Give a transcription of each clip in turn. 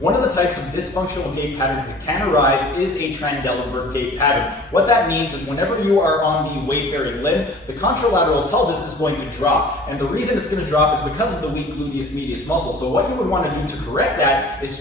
One of the types of dysfunctional gait patterns that can arise is a Trendelenburg gait pattern. What that means is whenever you are on the weight-bearing limb, the contralateral pelvis is going to drop. And the reason it's going to drop is because of the weak gluteus medius muscle. So what you would want to do to correct that is...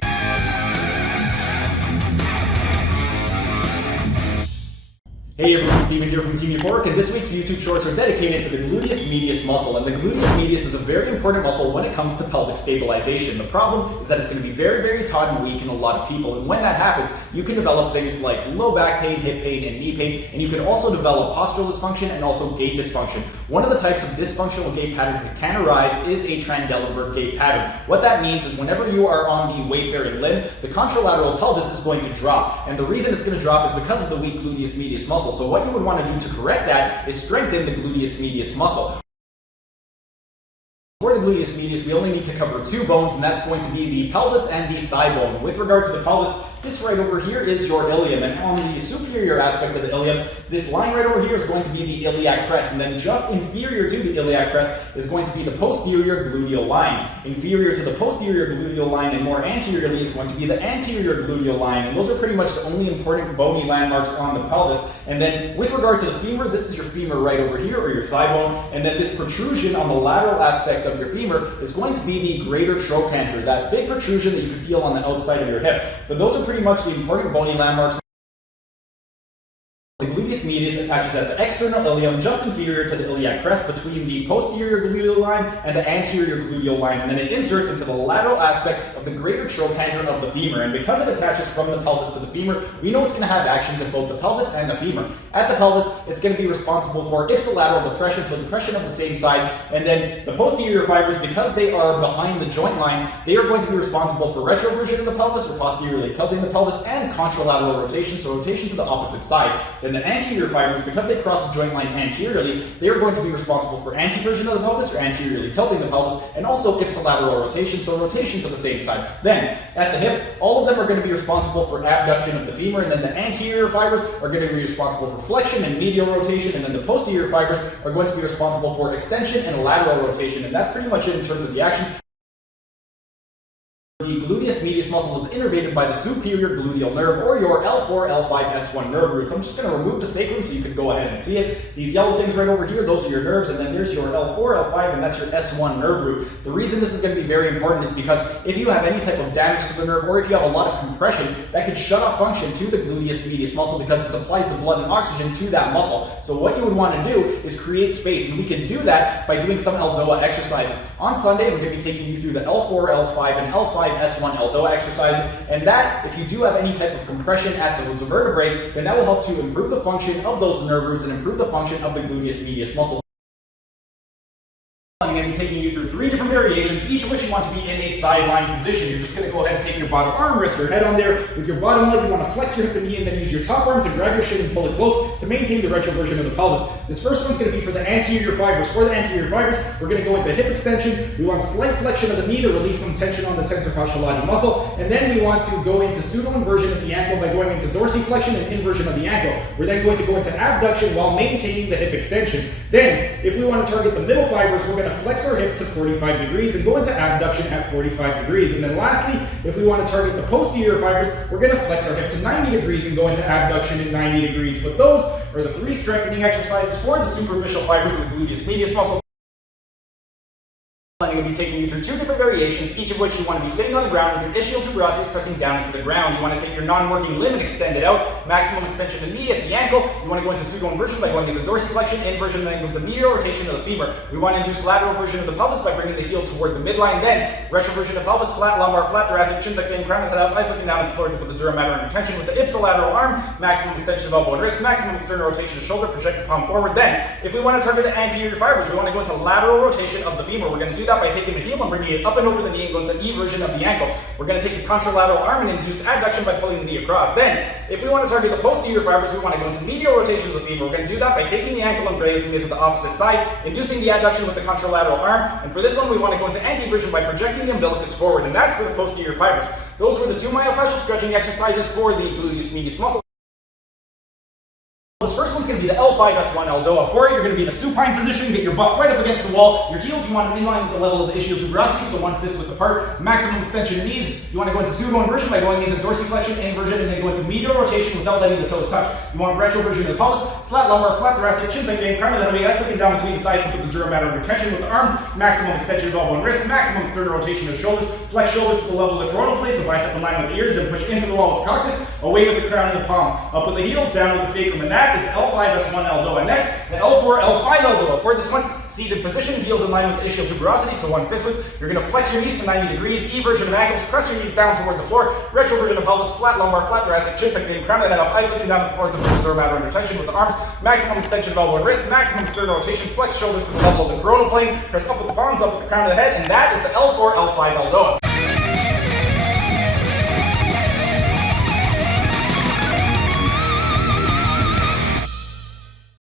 Hey everyone, Steven here from Team Euphoric, and this week's YouTube shorts are dedicated to the gluteus medius muscle. And the gluteus medius is a very important muscle when it comes to pelvic stabilization. The problem is that it's going to be very, very taut and weak in a lot of people. And when that happens, you can develop things like low back pain, hip pain, and knee pain. And you can also develop postural dysfunction and also gait dysfunction. One of the types of dysfunctional gait patterns that can arise is a Trendelenburg gait pattern. What that means is whenever you are on the weight-bearing limb, the contralateral pelvis is going to drop. And the reason it's going to drop is because of the weak gluteus medius muscle. So what you would want to do to correct that is strengthen the gluteus medius muscle. For the gluteus medius, we only need to cover two bones, and that's going to be the pelvis and the thigh bone. With regard to the pelvis, this right over here is your ilium, and on the superior aspect of the ilium, this line right over here is going to be the iliac crest, and then just inferior to the iliac crest is going to be the posterior gluteal line. Inferior to the posterior gluteal line and more anteriorly is going to be the anterior gluteal line, and those are pretty much the only important bony landmarks on the pelvis. And then with regard to the femur, this is your femur right over here, or your thigh bone, and then this protrusion on the lateral aspect of your femur is going to be the greater trochanter, that big protrusion that you can feel on the outside of your hip. But those are pretty much the important bony landmarks. The gluteus medius attaches at the external ilium, just inferior to the iliac crest, between the posterior gluteal line and the anterior gluteal line, and then it inserts into the lateral aspect of the greater trochanter of the femur. And because it attaches from the pelvis to the femur, we know it's going to have actions in both the pelvis and the femur. At the pelvis, it's going to be responsible for ipsilateral depression, so depression of the same side, and then the posterior fibers, because they are behind the joint line, they are going to be responsible for retroversion of the pelvis, or posteriorly tilting the pelvis, and contralateral rotation, so rotation to the opposite side. And the anterior fibers, because they cross the joint line anteriorly, they are going to be responsible for anteversion of the pelvis, or anteriorly tilting the pelvis, and also ipsilateral rotation, so rotation to the same side. Then, at the hip, all of them are going to be responsible for abduction of the femur, and then the anterior fibers are going to be responsible for flexion and medial rotation, and then the posterior fibers are going to be responsible for extension and lateral rotation, and that's pretty much it in terms of the actions. The gluteus medius muscle is innervated by the superior gluteal nerve, or your L4, L5, S1 nerve roots. I'm just going to remove the sacrum so you can go ahead and see it. These yellow things right over here, those are your nerves, and then there's your L4, L5, and that's your S1 nerve root. The reason this is going to be very important is because if you have any type of damage to the nerve, or if you have a lot of compression, that could shut off function to the gluteus medius muscle because it supplies the blood and oxygen to that muscle. So what you would want to do is create space, and we can do that by doing some ELDOA exercises. On Sunday, we're going to be taking you through the L4, L5, and L5, S1 ELDOA exercises, and that, if you do have any type of compression at those vertebrae, then that will help to improve the function of those nerve roots and improve the function of the gluteus medius muscle. I'm going to be taking you through 3 different variations, each of which you want to be in a sideline position. You're just going to go ahead and take your bottom arm, rest your head on there. With your bottom leg, you want to flex your hip and knee, and then use your top arm to grab your shin and pull it close to maintain the retroversion of the pelvis. This first one's going to be for the anterior fibers. For the anterior fibers, we're going to go into hip extension. We want slight flexion of the knee to release some tension on the tensor fasciolati muscle, and then we want to go into pseudo-inversion of the ankle by going into dorsiflexion and inversion of the ankle. We're then going to go into abduction while maintaining the hip extension. Then, if we want to target the middle fibers, we're going to flex our hip to 45 degrees and go into abduction at 45 degrees. And then lastly, if we want to target the posterior fibers, we're going to flex our hip to 90 degrees and go into abduction at 90 degrees. But those are the 3 strengthening exercises for the superficial fibers of the gluteus medius muscle. I'm going to be taking you through 2 different variations, each of which you want to be sitting on the ground with your ischial tuberosities pressing down into the ground. You want to take your non-working limb and extend it out, maximum extension of the knee at the ankle. You want to go into pseudo-inversion by going into dorsiflexion, inversion, then go to medial rotation of the femur. We want to induce lateral version of the pelvis by bringing the heel toward the midline, then retroversion of pelvis, flat lumbar, flat thoracic, chin tucked in, crown of the head up, eyes looking down at the floor to put the dura mater under tension with the ipsilateral arm, maximum extension of elbow and wrist, maximum external rotation of shoulder, project the palm forward. Then, if we want to target the anterior fibers, we want to go into lateral rotation of the femur. We're going to do that by taking the heel and bringing it up and over the knee and going to eversion of the ankle. We're going to take the contralateral arm and induce adduction by pulling the knee across. Then, if we want to target the posterior fibers, we want to go into medial rotation of the femur. We're going to do that by taking the ankle and raising it to the opposite side, inducing the adduction with the contralateral arm. And for this one, we want to go into anteversion by projecting the umbilicus forward, and that's for the posterior fibers. Those were the 2 myofascial stretching exercises for the gluteus medius muscle. This first one's going to going to be the L5S1 ELDOA. For it, you're going to be in a supine position, get your butt right up against the wall. Your heels, you want to inline with the level of the ischial tuberosity, so one fist width apart. Maximum extension knees. You want to go into pseudo inversion by going into dorsiflexion, inversion, and then go into medial rotation without letting the toes touch. You want retroversion of the pelvis, flat lumbar, flat thoracic, chin tucked in, crown of the head, ass looking down between the thighs to put the dura mater under tension with the arms. Maximum extension of elbow and wrist, maximum external rotation of the shoulders. Flex shoulders to the level of the coronal plate, so bicep in line with the ears, then push into the wall with the coccyx, away with the crown and the palms. Up with the heels, down with the sacrum, and that is the L5S1 ELDOA. Next, the L4, L5 ELDOA. For this one, seated position, heels in line with the ischial tuberosity, so one fist width. You're going to flex your knees to 90 degrees, E version of ankles, press your knees down toward the floor, retroversion of pelvis, flat lumbar, flat thoracic, chin tucked in, crown of the head up, eyes looking down at the floor to put the dura mater under tension with the arms, maximum extension of elbow and wrist, maximum external rotation, flex shoulders to the level of the coronal plane, press up with the palms, up with the crown of the head, and that is the L4, L5 ELDOA.